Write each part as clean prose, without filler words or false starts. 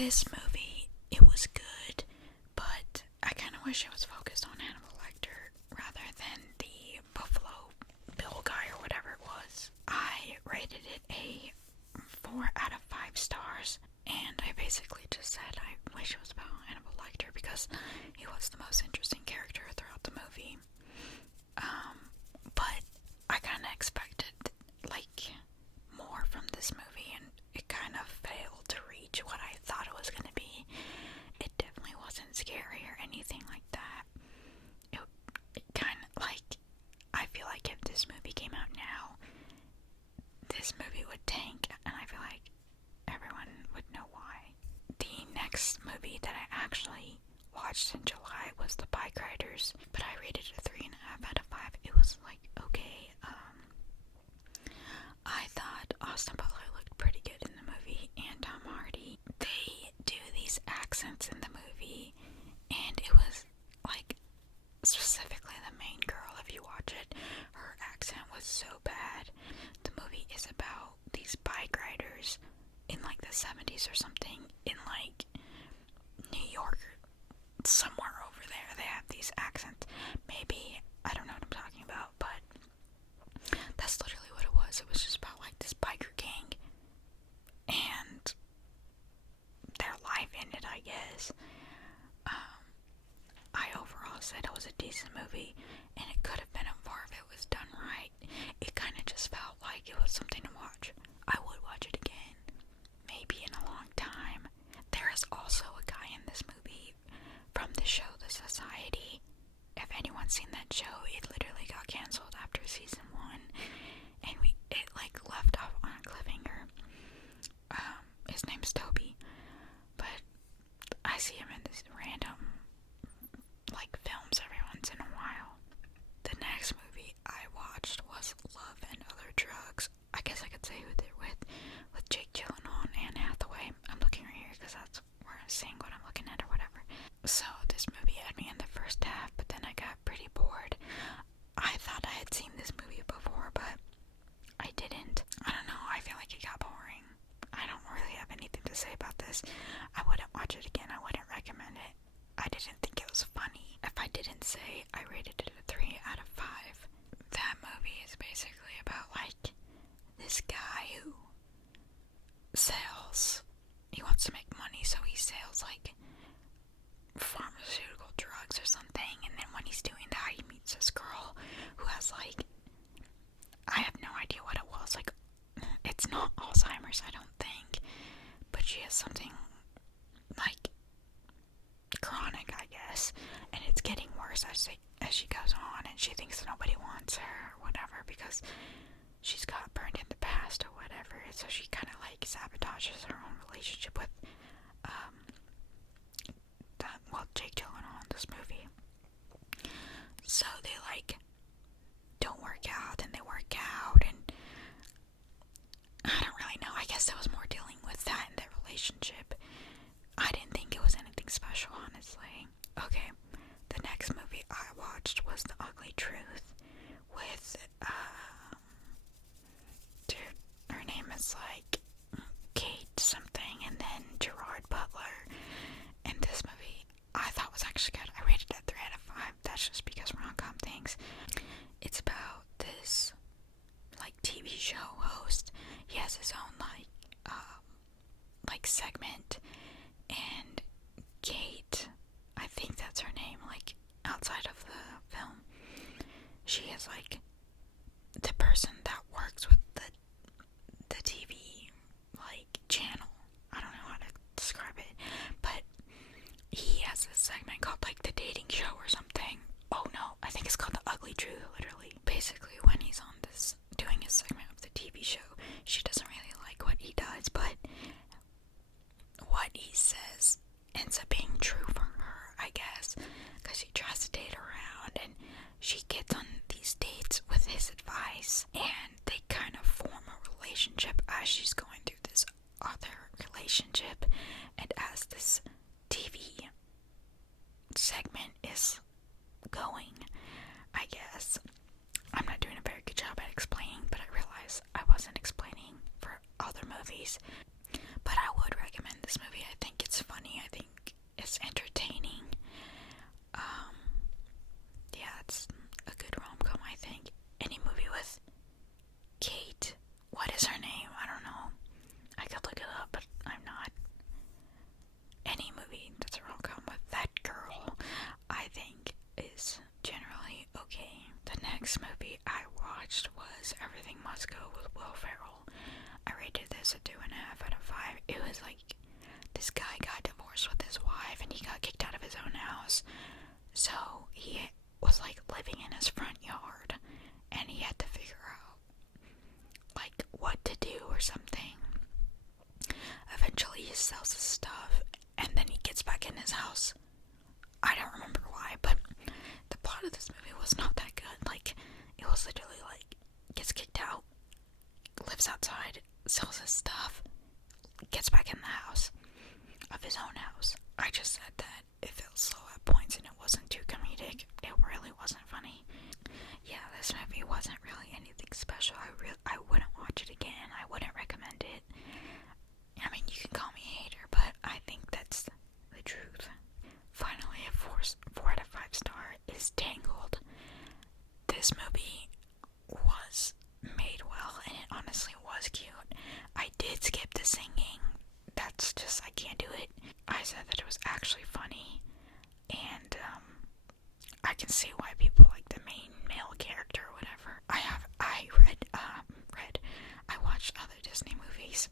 this movie, it was good, but I kind of wish it was focused on Hannibal Lecter rather than the Buffalo Bill guy or whatever it was. I rated it a 4 out of 5 stars, and I basically just said I wish it was about Hannibal Lecter because he was the most interesting character throughout the movie. But I kind of expected, more from this movie, and it kind of failed to reach what I thought it was going to be. It definitely wasn't scary or anything like that. It kind of, I feel like if this movie came out now, this movie would tank, and I feel like everyone would know why. The next movie that I actually watched in July was The Bike Riders, but I rated it a 3.5 out of 5. It was okay. I thought Austin Butler looked pretty good in the movie, and Tom Hardy. They do these accents in the movie, and it was specifically the main girl, if you watch it, her accent was so bad. The movie is about these bike riders in the 70s or something in New York, somewhere over there. They have these accents. Maybe, I don't know what I'm talking about, but that's literally what it was. It was just about this biker gang and their life in it, I guess. I overall said it was a decent movie, and it could have been a more if it was done right. It kind of just felt like it was something to watch. I would watch it again, maybe in a long time. There is also a guy in this movie from the show The Society. If anyone's seen that show, it literally got canceled after season 1, and it left off on a cliffhanger. His name's Toby, but I see him in this random films every once in a while. The next movie I watched was Love and Other Drugs. I guess I could say who they're with Jake Gyllenhaal and Anne Hathaway. I'm looking right here because that's where I'm seeing what I'm looking at or whatever. So this movie had me in the first half, but then I got pretty bored. I thought I had seen this movie before, but I didn't. I don't know, I feel like it got boring. I don't really have anything to say about this. I wouldn't watch it again. I wouldn't recommend it. I didn't think it was funny. If I didn't say I rated it a 3 out of 5, that movie is basically about this guy who sells. He wants to make money, so he sells pharmaceutical drugs or something, and then when he's doing that, he meets this girl who has I have no idea what it was. It's not Alzheimer's, I don't think, but she has something chronic, I guess, and it's getting worse as she goes on, and she thinks nobody wants her or whatever because she's got burned in the past or whatever, so she kind of sabotages her own relationship with Jake Gyllenhaal in this movie. So they don't work out, and they work out, and I don't really know. I guess that was more dealing with that in their relationship. I didn't think it was anything special, honestly. Okay, the next movie I watched was The Ugly Truth with, her name is Kate something, and then Gerard Butler. And this movie I thought was actually good. I rated it 3 out of 5. That's just because rom-com things. It's about this TV show host. He has his own segment, and Kate, I think that's her name, outside of the film, she is the person that works with the TV channel. I don't know how to describe it, but he has this segment called the dating show or something. Oh no, I think it's called The Ugly Truth, literally. Basically, when he's on this doing his segment of the TV show, she doesn't really like what he does, but what he says ends up being true for her, I guess, because she tries to date around, and she gets on these dates with his advice, and they kind of form a relationship as she's going through this other relationship, and as this TV segment is going, I guess. I'm not doing a very good job at explaining, but I realize I wasn't explaining for other movies. But I would recommend this movie. I think it's funny. I think it's entertaining. Yeah, it's a good rom-com, I think. Any movie with Kate, what is her name? I don't know. I could look it up, but I'm not. Any movie that's a rom-com with that girl, I think, is generally okay. The next movie I watched was Everything Must Go with Will Ferrell. I rated this a 2.5 out of 5. It was like, this guy got divorced with his wife and he got kicked out of his own house. So he was like living in his front yard and he had to figure out like what to do or something. Eventually he sells his stuff and then he gets back in his house. I don't remember why, but the plot of this movie was not that good. Like, it was literally like, gets kicked out, lives outside, sells his stuff, gets back in the house of his own house. I just said that it felt slow at points and it wasn't too comedic. It really wasn't funny. Yeah, this movie wasn't really anything special. I wouldn't watch it again. I wouldn't recommend it. I mean, you can call me a hater, but I think that's the truth. Finally, a 4 out of 5 star is Tangled. This movie was made well, and it honestly was cute. I did skip the singing. That's just, I can't do it. I said that it was actually funny, and I can see why people like the main male character or whatever. I watched other Disney movies,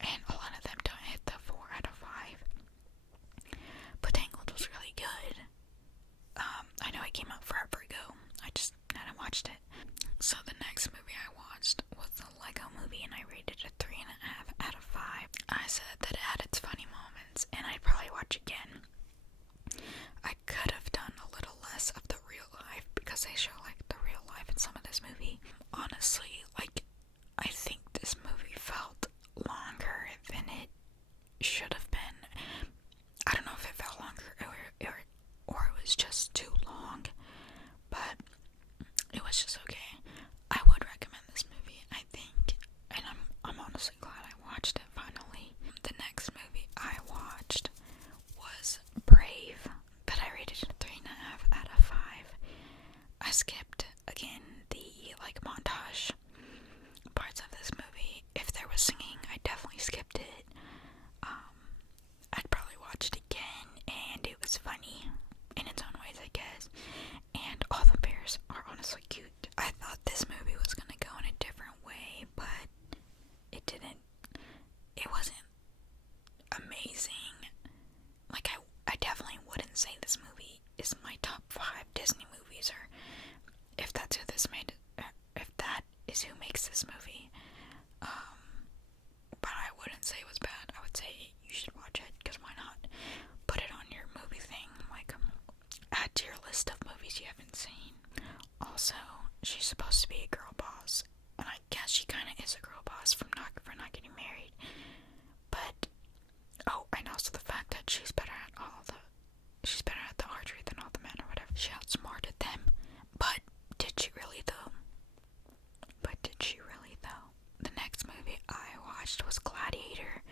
and a lot of them don't hit the 4 out of 5. But Tangled was really good. I know it came out forever ago. I just hadn't watched it. So the next movie I watched was the Lego Movie, and I rated it a 3.5 out of 5. I said that it had its funny moments, and I'd probably watch again. I could have done a little less of the real life because they show like the real life in some of this movie. Honestly, like, I think this movie felt longer than it should have been. I don't know if it felt longer or it was just too long, but it was just okay. I would recommend this movie, I think, and I'm honestly glad I watched it finally. The next movie I watched was Brave, that I rated a 3.5 out of 5. I skipped again the like montage parts of this movie. If there was singing, I definitely skipped it. I'd probably watch it again, and it was funny in its own ways, I guess. And all the bears are honestly cute. I thought this movie was gonna go in a different way, but it didn't. It wasn't amazing. Like, I definitely wouldn't say this movie is my top 5 Disney movies, or if that's who this made it, if that is who makes this movie. But I wouldn't say it was bad. I would say you should watch it, because why not? Put it on your movie thing, like, add to your list of movies you haven't seen. Also, she's supposed to be a girl boss, and I guess she kind of is a girl boss for not getting married. But and also the fact that she's better at the archery than all the men or whatever. She outsmarted them. But did she really though? The next movie I watched was Gladiator.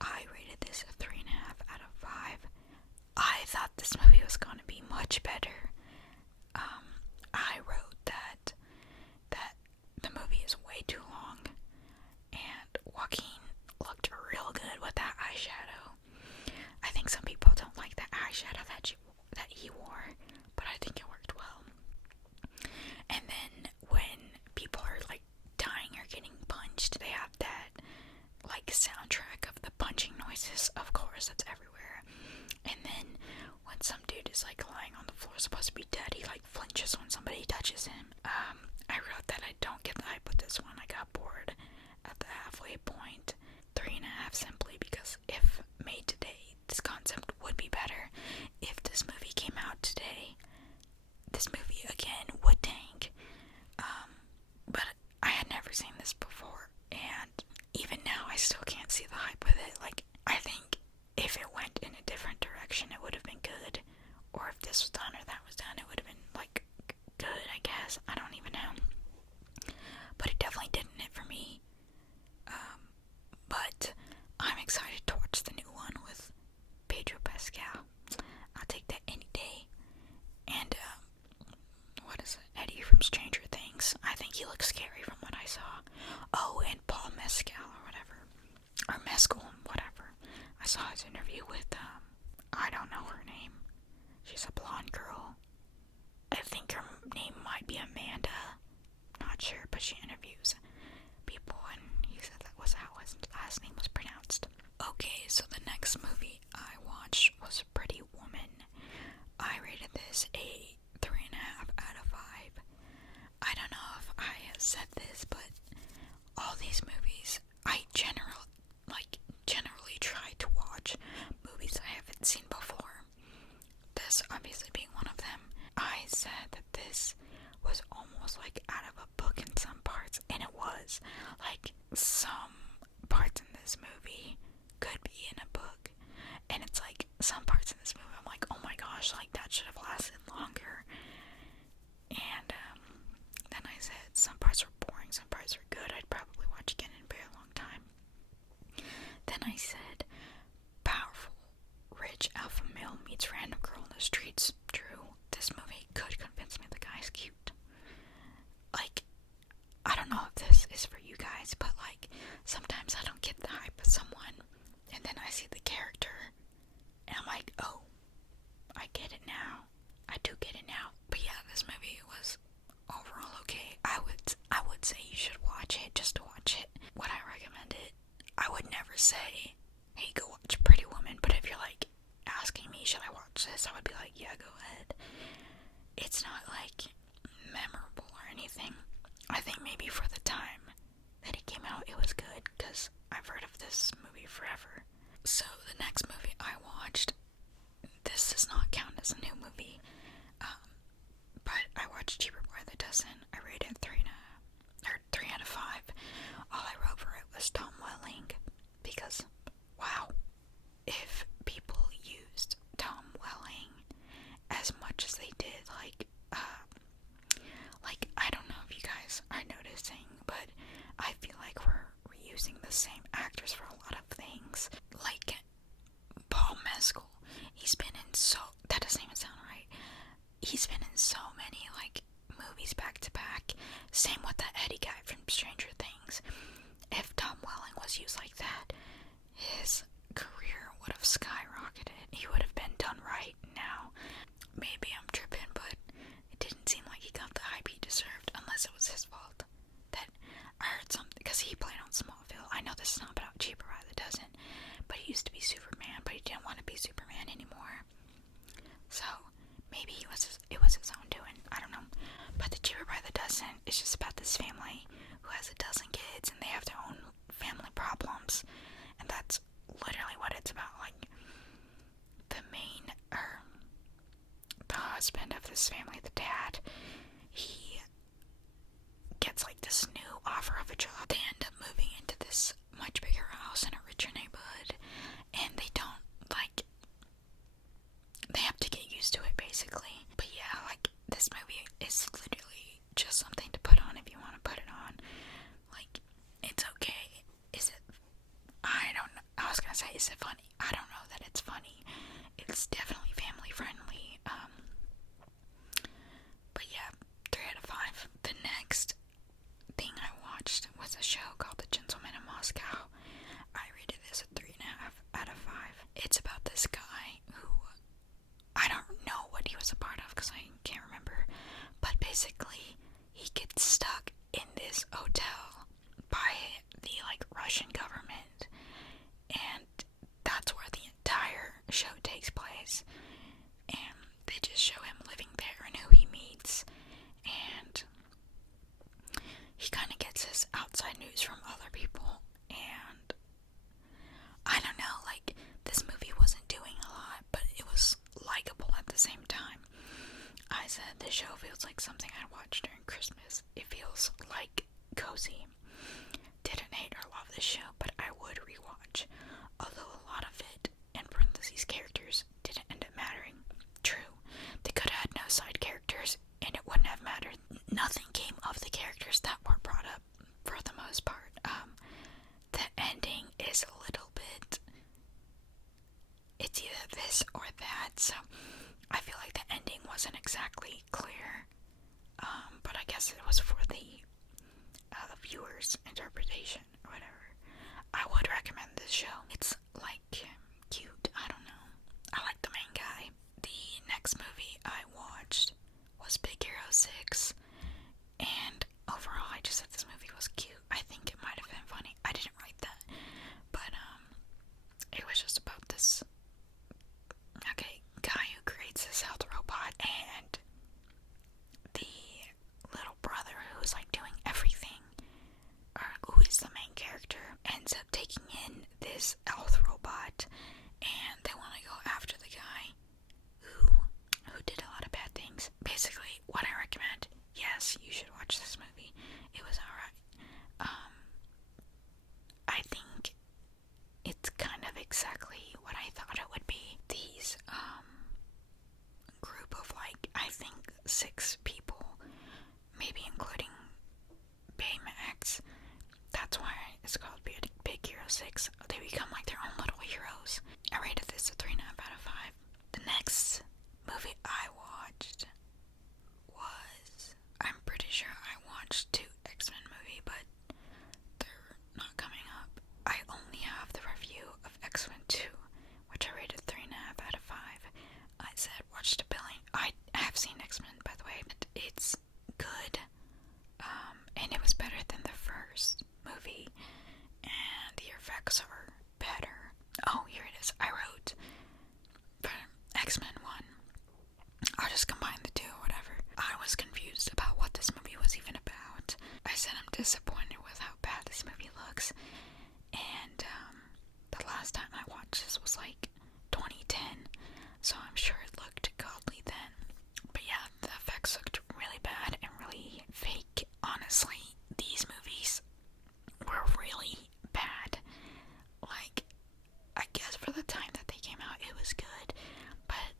I rated this a 3.5 out of 5. I thought this movie was going to be much better. I wrote that the movie is way too long, and Joaquin looked real good with that eyeshadow. I think some people don't like the eyeshadow that he wore, but I think it worked well. And then when people are like dying or getting punched, they have that like soundtrack of the punching noises, of course, that's everywhere. And then when some dude is like lying on the floor supposed to be dead, he like flinches when somebody touches him. I wrote that I don't get the hype with this one. I got bored at the halfway point. 3.5 simply because if made today, this concept would be better. If this movie came out today, this movie again would tank. But I had never seen this before, and even now I still can't see the hype with it. Like, I think if it went in a different direction, it would have been good. Or if this was done or that was done, it would have been like good, I guess. I his last name was pronounced. Okay, so the next movie I watched was Pretty Woman. I rated this a 3.5 out of 5. I don't know if I have said this, but all these movies, I generally try to watch movies I haven't seen before. This obviously being one of them. I said that this was almost like out of a book in some parts, and it was. Like, some parts in this movie could be in a book, and it's like, some parts in this movie I'm like, oh my gosh, like, that should have lasted longer. And then I said some parts were boring, some parts were good, I'd probably watch again in a very long time. Then I said powerful, rich alpha male meets random girl in the streets. True, this movie could convince me the guy's cute. Like, I don't know if this is for you guys, but like, sometimes I don't get the hype of someone, and then I see the character, and I'm like, oh, I get it now. I do get it now. But yeah, this movie was overall okay. I would say you should watch it just to watch it. Would I recommend it? I would never say, hey, go watch Pretty Woman, but if you're like asking me, should I watch this? I would be like, yeah, go ahead. It's not like memorable or anything. I think maybe for the time that it came out, it was good, because I've heard of this movie forever. So the next movie I watched, this does not count as a new movie, but I watched Cheaper by the Dozen. I rated 3 out of 5. All I wrote for it was Tom Welling, because, wow, if people used Tom Welling as much as they did, like, I don't know if you guys are noticing, but I feel like we're reusing the same actors for a lot of things. Like, Paul Mescal, that doesn't even sound right. He's been in so many, like, movies back to back. Same with that Eddie guy from Stranger Things. If Tom Welling was used like that, his career would have skyrocketed. He would have been done right now. Maybe I'm tripping, but it didn't seem like he got the hype he deserved, unless it was his fault. That I heard something, because he played on Smallville. I know this is not about Cheaper by the Dozen, but he used to be Superman, but he didn't want to be Superman anymore. So maybe it was his own doing. I don't know. But the Cheaper by the Dozen is just about this family who has a dozen kids, and they have their own family problems, and that's literally what it's about. Like, the husband of this family, the dad, he gets like this new offer of a job. They end up moving into this much bigger house in a richer neighborhood, and they have to get used to it, basically. But yeah, like, this movie is literally just something to put on if you want to put it on. Like, it's okay. Is it? I don't know. I was gonna say, is it funny? I don't know that it's funny. It's definitely family friendly. But yeah, 3 out of 5. The next thing I watched was a show called The Gentleman in Moscow. I rated this a 3.5 out of 5. It's about this guy who, I don't know what he was a part of because I can't remember, but basically he gets stuck in this hotel by the like Russian government, and that's where the entire show takes place. And they just show him living there and who he meets, and he kind of gets his outside news from other people. And I don't know, like, this movie wasn't doing a lot, but it was likable at the same time. I said the show feels like something I'd watch during Christmas. It feels like cozy. Didn't hate or love this show, but I would rewatch. Although a lot of it, in parentheses, characters, didn't end up mattering. True, they could have had no side characters, and it wouldn't have mattered. Nothing came of the characters that were brought up, for the most part. The ending is a little bit, it's either this or that, so I feel like the ending wasn't exactly clear, but I guess it was for the viewer's interpretation or whatever. I would recommend this show. It's like cute, I don't know. I like the main guy. The next movie I watched was Big Hero 6, and overall I just said this movie was cute. I think it might have been funny. I didn't write that. But it was just about this guy who creates this health robot, and the little brother who's like doing everything, or who is the main character, ends up taking in this health robot, and they want to go after the guy who did a lot of bad things. Basically, what I recommend, yes, you should watch this movie. It was alright. I think it's kind of exactly what I thought it would be. These group of like, I think 6 people, maybe including Baymax. That's why it's called Big Hero 6. They become like their own little heroes. I rated this a 3.5 out of 5. The next movie I watched was, I'm pretty sure I watched 2 X-Men movies, but they're not coming up. I only have the review of X-Men 2, which I rated 3.5 out of 5. I said watch the billing. I have seen X-Men, by the way. It's good, and it was better than the first movie, and the effects are better. Oh, here it is. I wrote for X-Men 1. I'll just combine the 2 or whatever. I was confused about what this movie was even about. I said I'm disappointed with how bad this movie looks, and the last time I watched this was like 2010, so I'm sure it looked godly then. But yeah, the effects looked really bad and really fake. Honestly, these movies were really bad. Like, I guess for the time that they came out, it was good, but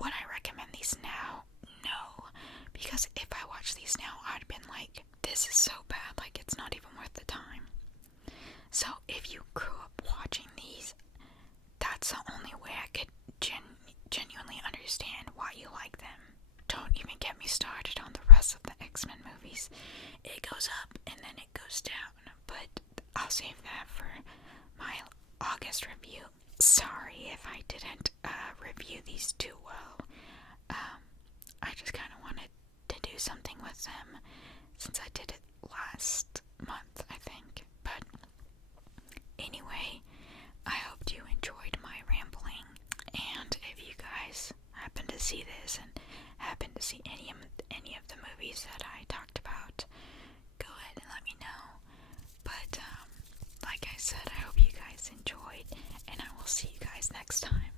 would I recommend these now? No, because if I watched these now, I'd been like, this is so bad, like it's not even worth the time. So if you grew up watching these, that's the only way I could genuinely understand why you like them. Don't even get me started on the rest of the X-Men movies. It goes up and then it goes down, but I'll save that for my August review. Sorry if I didn't review these too well. I just kind of wanted to do something with them since I did it last month, I think. But anyway, I hope you enjoyed my rambling, and if you guys happen to see this and happen to see any of the movies that I talked about, go ahead and let me know. But like I said, I hope you guys enjoyed, and I will see you guys next time.